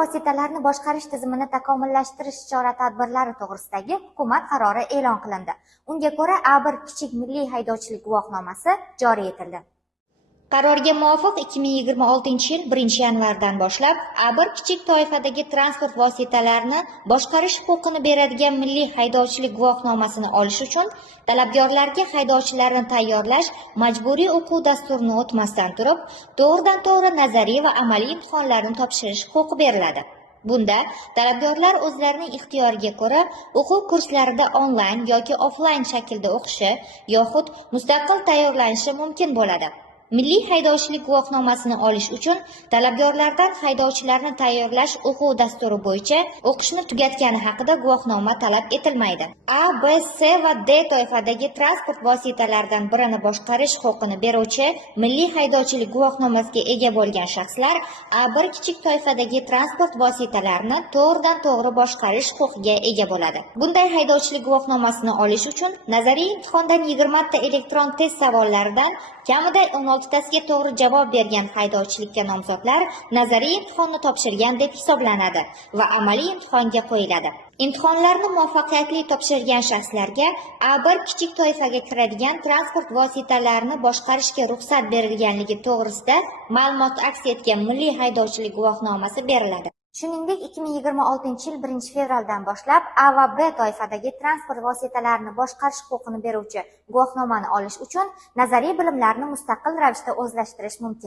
vositalarini boshqarish tizimini takomillashtirish chora-tadbirlari to'g'risidagi hukumat qarori e'lon qilindi. Unga ko'ra, A1 kichik milliy haydovchilik guvohnomasi joriy etildi. Qarorga muvofiq 2026 yil 1-yanvardan boshlab A1 kichik toifadagi transport vositalarini boshqarish huquqini beradigan milliy haydovchilik guvohnomasini olish uchun talabgorlarga haydovchilarni tayyorlash majburiy o'quv dasturini o'tmasdan turib, to'g'ridan-to'g'ri nazariy va amaliy imtihonlarni topshirish huquqi beriladi. Bunda talabgorlar o'zlarining ixtiyoriga ko'ra o'quv kurslarida onlayn yoki offlayn shaklda o'qishi yoxud mustaqil tayyorlanishi mumkin bo'ladi. Milliy haydovchilik guvohnomasini olish uchun talabgorlardan haydovchilarni tayyorlash o'quv dasturi bo'yicha o'qishni tugatgani haqida guvohnoma talab etilmaydi. A, B, C va D toifadagi transport vositalaridan birini boshqarish huquqini beruvchi milliy haydovchilik guvohnomasiga ega bo'lgan shaxslar A1 kichik toifadagi transport vositalarini to'g'ridan-to'g'ri boshqarish huquqiga ega bo'ladi. Bunday haydovchilik guvohnomasini olish uchun nazariy imtihondan 20 ta elektron test savollaridan kamida 16tasiga to'g'ri javob bergan haydovchilikka nomzodlar nazariy imtihonni topshirgan deb hisoblanadi va amaliy imtihonga qo'yiladi. Imtihonlarni muvaffaqiyatli topshirgan shaxslarga A1 kichik toifaga kiradigan transport vositalarini boshqarishga ruxsat berilganligi to'g'risida ma'lumot aks etgan milliy haydovchilik guvohnomasi beriladi. Shuningdek, 2026 yil 1-fevraldan boshlab A va B toifadagi transport vositalarini boshqarish huquqini beruvchi guvohnomani olish uchun nazariy bilimlarni mustaqil ravishda o'zlashtirish mumkin.